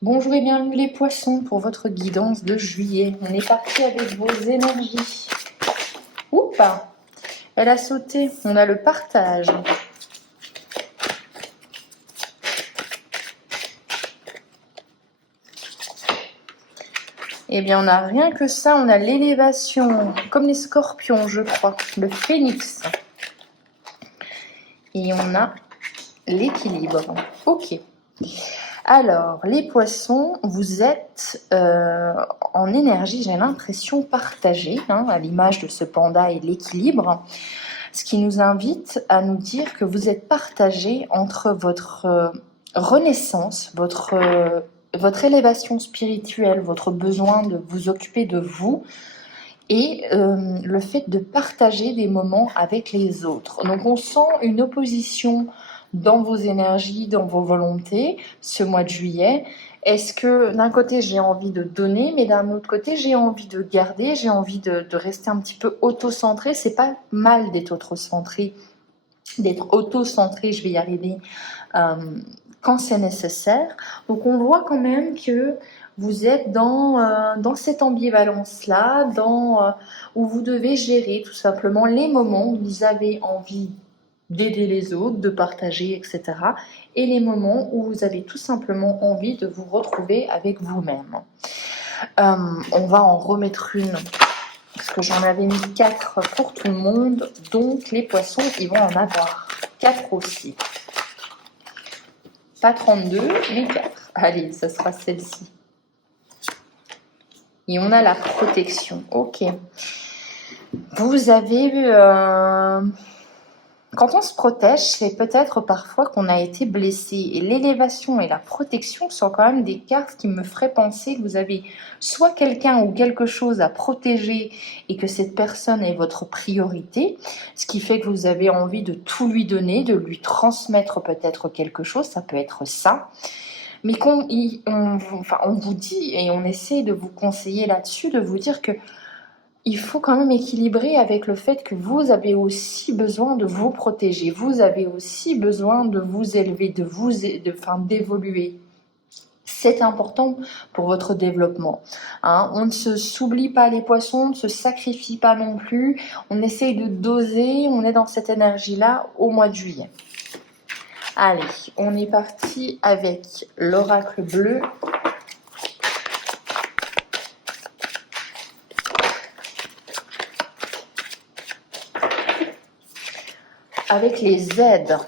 Bonjour et bienvenue les poissons pour votre guidance de juillet. On est parti avec vos énergies. Oups, elle a sauté. On a le partage. Eh bien, on n'a rien que ça. On a l'élévation, comme les scorpions, je crois. Le phénix. Et on a l'équilibre. Ok. Alors, les poissons, vous êtes en énergie, j'ai l'impression, partagée, à l'image de ce panda et de l'équilibre, ce qui nous invite à nous dire que vous êtes partagés entre votre renaissance, votre élévation spirituelle, votre besoin de vous occuper de vous, et le fait de partager des moments avec les autres. Donc on sent une opposition dans vos énergies, dans vos volontés, ce mois de juillet. Est-ce que d'un côté j'ai envie de donner, mais d'un autre côté j'ai envie de garder, j'ai envie de rester un petit peu auto-centré. C'est pas mal d'être auto-centré, je vais y arriver, quand c'est nécessaire. Donc on voit quand même que vous êtes dans cette ambivalence-là, où vous devez gérer tout simplement les moments où vous avez envie d'aider les autres, de partager, etc. Et les moments où vous avez tout simplement envie de vous retrouver avec vous-même. On va en remettre une, parce que j'en avais mis 4 pour tout le monde, donc les poissons, ils vont en avoir 4 aussi. Pas 32, mais 4. Allez, ça sera celle-ci. Et on a la protection. Ok. Vous avez... Quand on se protège, c'est peut-être parfois qu'on a été blessé. Et l'élévation et la protection sont quand même des cartes qui me feraient penser que vous avez soit quelqu'un ou quelque chose à protéger et que cette personne est votre priorité, ce qui fait que vous avez envie de tout lui donner, de lui transmettre peut-être quelque chose, ça peut être ça. Mais on vous dit et on essaie de vous conseiller là-dessus, de vous dire que il faut quand même équilibrer avec le fait que vous avez aussi besoin de vous protéger, vous avez aussi besoin de vous élever, d'évoluer. C'est important pour votre développement. On ne s'oublie pas les poissons, on ne se sacrifie pas non plus. On essaye de doser, on est dans cette énergie-là au mois de juillet. Allez, on est parti avec l'oracle bleu. Avec les aides.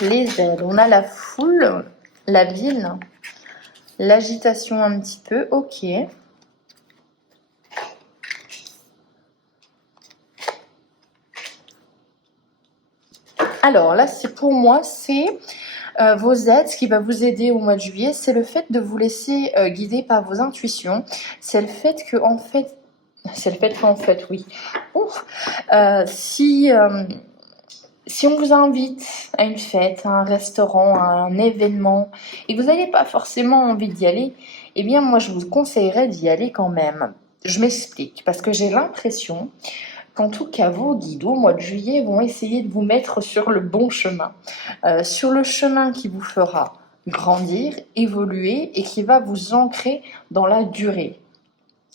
Les aides. On a la foule, la ville, l'agitation un petit peu. Ok. Alors là, pour moi, c'est vos aides. Ce qui va vous aider au mois de juillet, c'est le fait de vous laisser guider par vos intuitions. C'est le fait qu'en fait, oui. Si on vous invite à une fête, à un restaurant, à un événement, et que vous n'avez pas forcément envie d'y aller, eh bien moi je vous conseillerais d'y aller quand même. Je m'explique, parce que j'ai l'impression qu'en tout cas vos guides au mois de juillet vont essayer de vous mettre sur le bon chemin, sur le chemin qui vous fera grandir, évoluer et qui va vous ancrer dans la durée.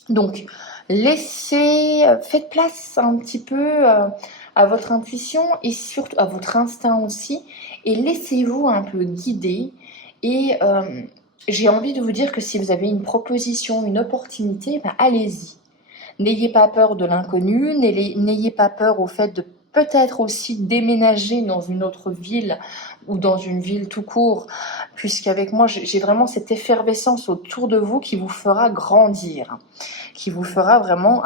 Donc faites place un petit peu à votre intuition et surtout à votre instinct aussi, et laissez-vous un peu guider. Et j'ai envie de vous dire que si vous avez une proposition, une opportunité, allez-y. N'ayez pas peur de l'inconnu, n'ayez pas peur au fait de peut-être aussi déménager dans une autre ville ou dans une ville tout court, puisqu'avec moi, j'ai vraiment cette effervescence autour de vous qui vous fera grandir, qui vous fera vraiment,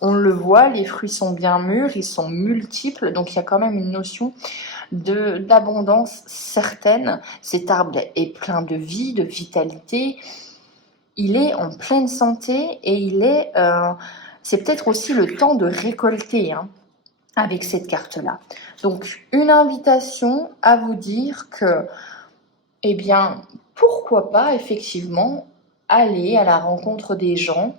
on le voit, les fruits sont bien mûrs, ils sont multiples, donc il y a quand même une notion d'abondance certaine. Cet arbre est plein de vie, de vitalité, il est en pleine santé et c'est peut-être aussi le temps de récolter avec cette carte-là. Donc, une invitation à vous dire que, eh bien, pourquoi pas effectivement aller à la rencontre des gens,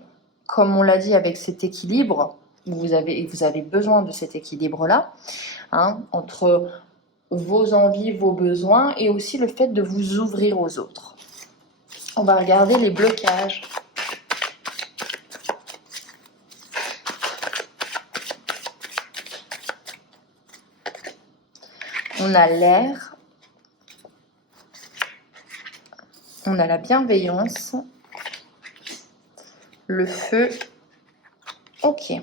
comme on l'a dit avec cet équilibre, vous avez besoin de cet équilibre-là, entre vos envies, vos besoins et aussi le fait de vous ouvrir aux autres. On va regarder les blocages. On a l'air, on a la bienveillance, le feu. Ok.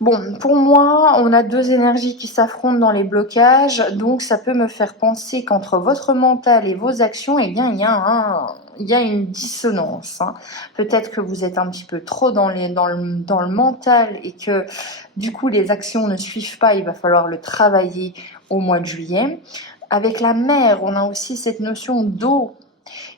Bon, pour moi, on a deux énergies qui s'affrontent dans les blocages, donc ça peut me faire penser qu'entre votre mental et vos actions, eh bien, il y a une dissonance. Hein. Peut-être que vous êtes un petit peu trop dans le mental et que du coup, les actions ne suivent pas, il va falloir le travailler au mois de juillet. Avec la mer, on a aussi cette notion d'eau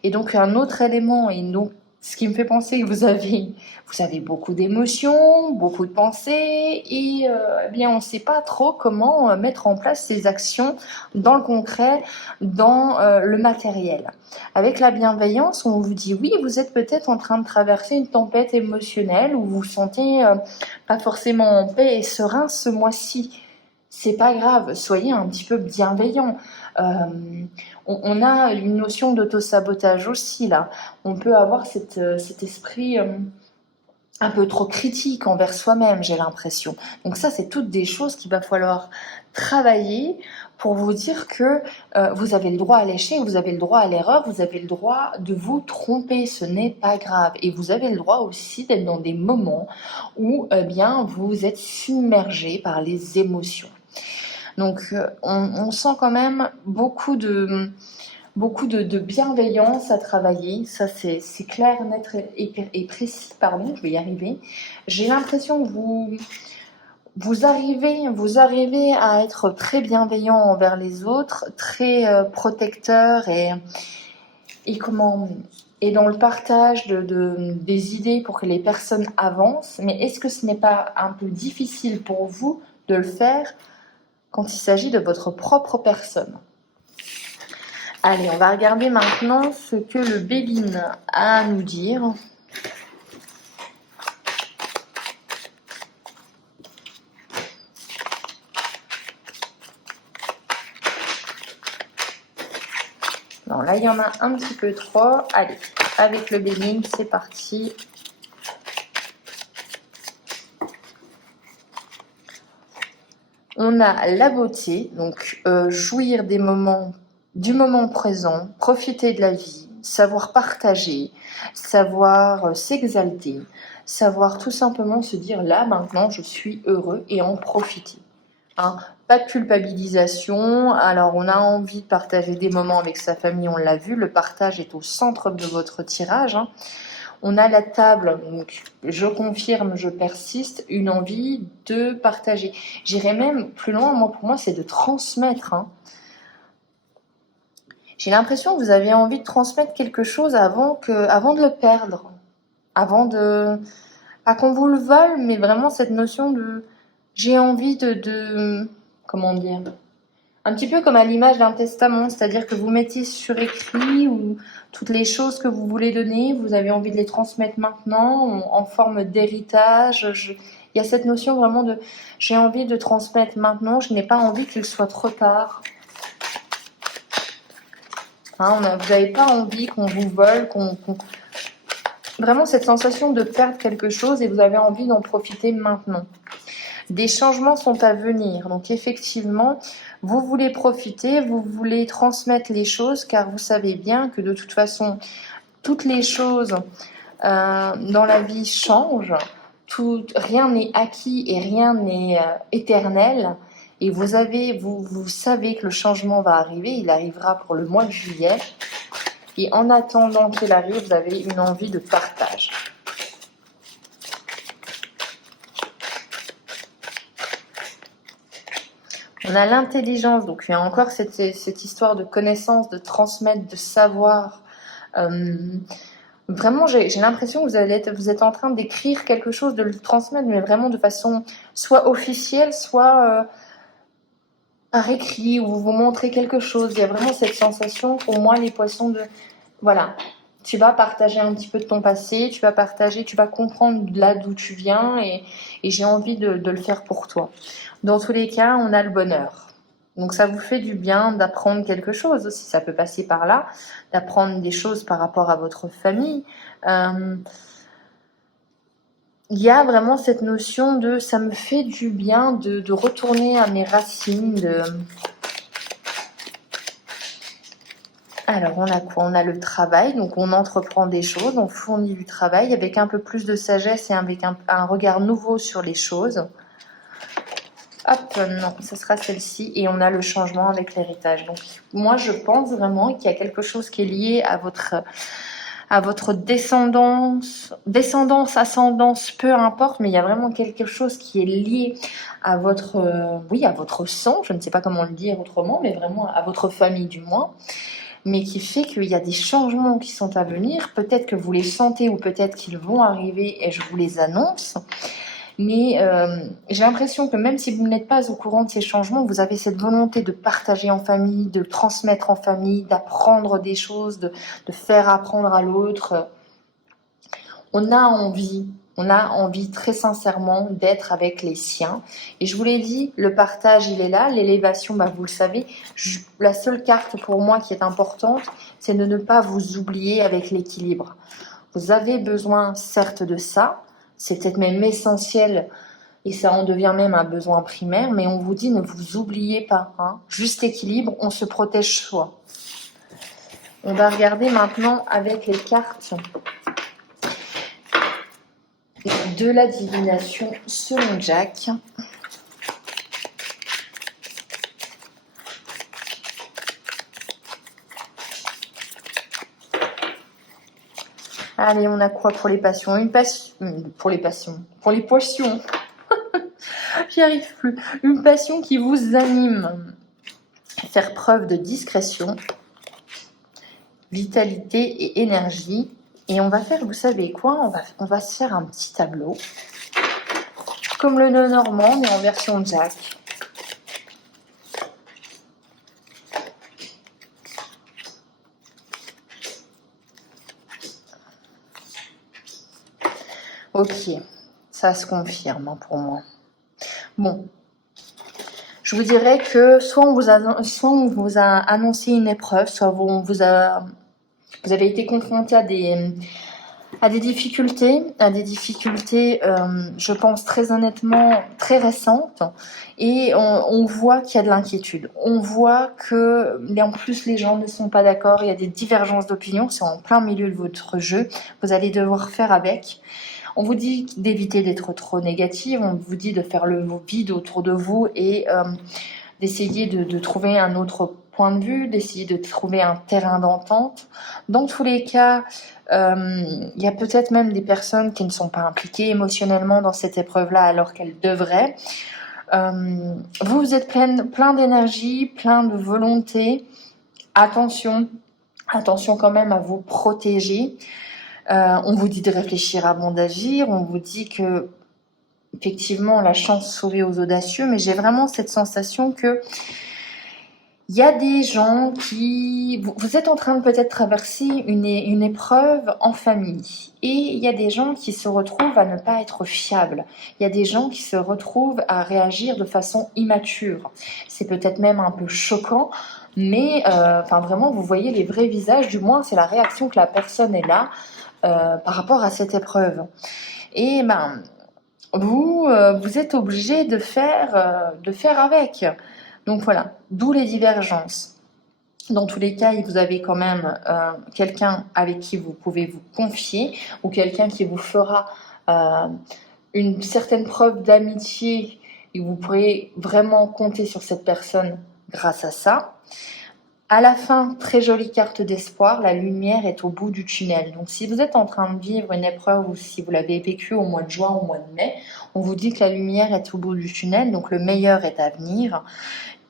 et donc un autre élément, et donc ce qui me fait penser que vous avez beaucoup d'émotions, beaucoup de pensées, et eh bien on ne sait pas trop comment mettre en place ces actions dans le concret, dans le matériel. Avec la bienveillance, on vous dit oui, vous êtes peut-être en train de traverser une tempête émotionnelle où vous vous sentez pas forcément en paix et serein ce mois-ci. C'est pas grave, soyez un petit peu bienveillant. On a une notion d'auto-sabotage aussi là. On peut avoir cet esprit un peu trop critique envers soi-même, j'ai l'impression. Donc ça, c'est toutes des choses qu'il va falloir travailler pour vous dire que vous avez le droit à l'échec, vous avez le droit à l'erreur, vous avez le droit de vous tromper, ce n'est pas grave. Et vous avez le droit aussi d'être dans des moments où bien vous êtes submergé par les émotions. Donc on sent quand même beaucoup de bienveillance à travailler, ça c'est clair, net et précis, pardon, je vais y arriver. J'ai l'impression que vous arrivez à être très bienveillant envers les autres, très protecteur et dans le partage des idées pour que les personnes avancent. Mais est-ce que ce n'est pas un peu difficile pour vous de le faire quand il s'agit de votre propre personne? Allez, on va regarder maintenant ce que le Béline a à nous dire. Non, là, il y en a un petit peu trop. Allez, avec le Béline, c'est parti. On a la beauté, donc jouir du moment présent, profiter de la vie, savoir partager, savoir s'exalter, savoir tout simplement se dire là maintenant je suis heureux et en profiter. Hein. Pas de culpabilisation, alors on a envie de partager des moments avec sa famille, on l'a vu, le partage est au centre de votre tirage. Hein. On a la table, donc je confirme, je persiste, une envie de partager. J'irai même plus loin, pour moi, c'est de transmettre. Hein. J'ai l'impression que vous avez envie de transmettre quelque chose avant de le perdre. Avant de... Pas qu'on vous le vole, mais vraiment cette notion de... J'ai envie de... Comment dire ? Un petit peu comme à l'image d'un testament, c'est-à-dire que vous mettez sur écrit ou toutes les choses que vous voulez donner, vous avez envie de les transmettre maintenant en forme d'héritage. Il y a cette notion vraiment de j'ai envie de transmettre maintenant, je n'ai pas envie qu'il soit trop tard. Hein, vous n'avez pas envie qu'on vous vole, vraiment cette sensation de perdre quelque chose et vous avez envie d'en profiter maintenant. Des changements sont à venir, donc effectivement, vous voulez profiter, vous voulez transmettre les choses, car vous savez bien que de toute façon, toutes les choses dans la vie changent, rien n'est acquis et rien n'est éternel, et vous savez que le changement va arriver, il arrivera pour le mois de juillet, et en attendant qu'il arrive, vous avez une envie de partage. On a l'intelligence, donc il y a encore cette histoire de connaissance, de transmettre, de savoir. Vraiment, j'ai l'impression que vous êtes en train d'écrire quelque chose, de le transmettre, mais vraiment de façon soit officielle, soit par écrit, où vous montrez quelque chose. Il y a vraiment cette sensation, pour moi, les poissons de... Voilà, tu vas partager un petit peu de ton passé, tu vas comprendre là d'où tu viens, et j'ai envie de le faire pour toi. Dans tous les cas, on a le bonheur. Donc ça vous fait du bien d'apprendre quelque chose aussi, ça peut passer par là, d'apprendre des choses par rapport à votre famille. Il y a vraiment cette notion de ça me fait du bien de retourner à mes racines. Alors on a quoi? On a le travail, donc on entreprend des choses, on fournit du travail avec un peu plus de sagesse et avec un regard nouveau sur les choses. Hop, non, ce sera celle-ci. Et on a le changement avec l'héritage. Donc, moi, je pense vraiment qu'il y a quelque chose qui est lié à votre descendance, ascendance, peu importe, mais il y a vraiment quelque chose qui est lié à à votre sang, je ne sais pas comment le dire autrement, mais vraiment à votre famille du moins, mais qui fait qu'il y a des changements qui sont à venir. Peut-être que vous les sentez ou peut-être qu'ils vont arriver et je vous les annonce. Mais j'ai l'impression que même si vous n'êtes pas au courant de ces changements, vous avez cette volonté de partager en famille, de transmettre en famille, d'apprendre des choses, de faire apprendre à l'autre. On a envie très sincèrement d'être avec les siens. Et je vous l'ai dit, le partage, il est là. L'élévation, vous le savez. La seule carte pour moi qui est importante, c'est de ne pas vous oublier avec l'équilibre. Vous avez besoin, certes, de ça. C'est peut-être même essentiel et ça en devient même un besoin primaire, mais on vous dit ne vous oubliez pas. Juste équilibre, on se protège soi. On va regarder maintenant avec les cartes de la divination selon Jack. Allez, on a quoi pour les passions? Pour les poissons. J'y arrive plus. Une passion qui vous anime. Faire preuve de discrétion, vitalité et énergie. Et on va faire, vous savez quoi? On va se faire un petit tableau. Comme le nœud normand, mais en version Jack. Ok, ça se confirme pour moi. Bon, je vous dirais que soit on vous a annoncé une épreuve, soit vous avez été confronté à des difficultés, je pense très honnêtement, très récentes, et on voit qu'il y a de l'inquiétude. On voit que, en plus, les gens ne sont pas d'accord, il y a des divergences d'opinion, c'est en plein milieu de votre jeu, vous allez devoir faire avec. On vous dit d'éviter d'être trop négative, on vous dit de faire le vide autour de vous et d'essayer de trouver un autre point de vue, d'essayer de trouver un terrain d'entente. Dans tous les cas, il y a peut-être même des personnes qui ne sont pas impliquées émotionnellement dans cette épreuve-là alors qu'elles devraient. Vous êtes plein d'énergie, plein de volonté. Attention quand même à vous protéger. On vous dit de réfléchir avant d'agir, on vous dit que effectivement la chance sauvée aux audacieux, mais j'ai vraiment cette sensation que il y a des gens qui... Vous êtes en train de peut-être traverser une épreuve en famille et il y a des gens qui se retrouvent à ne pas être fiables. Il y a des gens qui se retrouvent à réagir de façon immature. C'est peut-être même un peu choquant, mais vraiment vous voyez les vrais visages, du moins c'est la réaction que la personne est là par rapport à cette épreuve. Et vous êtes obligé de faire avec. Donc voilà, d'où les divergences. Dans tous les cas, vous avez quand même quelqu'un avec qui vous pouvez vous confier ou quelqu'un qui vous fera une certaine preuve d'amitié et vous pourrez vraiment compter sur cette personne grâce à ça. À la fin, très jolie carte d'espoir, la lumière est au bout du tunnel. Donc si vous êtes en train de vivre une épreuve ou si vous l'avez vécue au mois de juin ou au mois de mai, on vous dit que la lumière est au bout du tunnel, donc le meilleur est à venir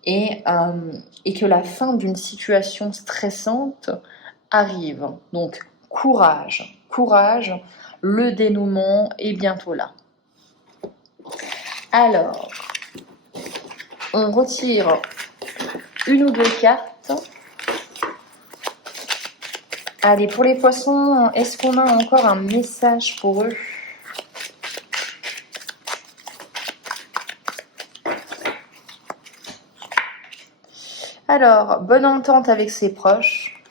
et que la fin d'une situation stressante arrive. Donc courage, le dénouement est bientôt là. Alors, on retire une ou deux cartes. Allez, pour les poissons, est-ce qu'on a encore un message pour eux? Alors, bonne entente avec ses proches,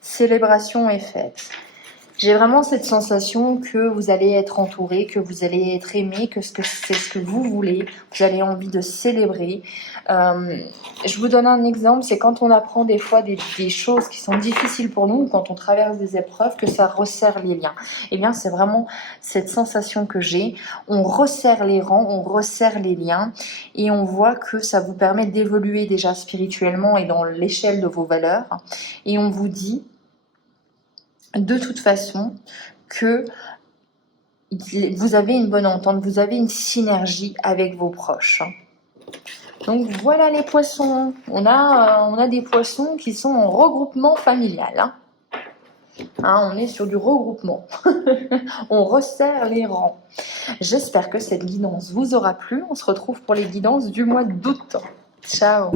célébration est faite. J'ai vraiment cette sensation que vous allez être entouré, que vous allez être aimé, que c'est ce que vous voulez. Vous avez envie de célébrer. Je vous donne un exemple, c'est quand on apprend des fois des choses qui sont difficiles pour nous, quand on traverse des épreuves, que ça resserre les liens. Eh bien, c'est vraiment cette sensation que j'ai. On resserre les rangs, on resserre les liens et on voit que ça vous permet d'évoluer déjà spirituellement et dans l'échelle de vos valeurs. Et on vous dit de toute façon que vous avez une bonne entente, vous avez une synergie avec vos proches. Donc voilà les poissons, on a des poissons qui sont en regroupement familial. On est sur du regroupement, on resserre les rangs. J'espère que cette guidance vous aura plu, on se retrouve pour les guidances du mois d'août. Ciao.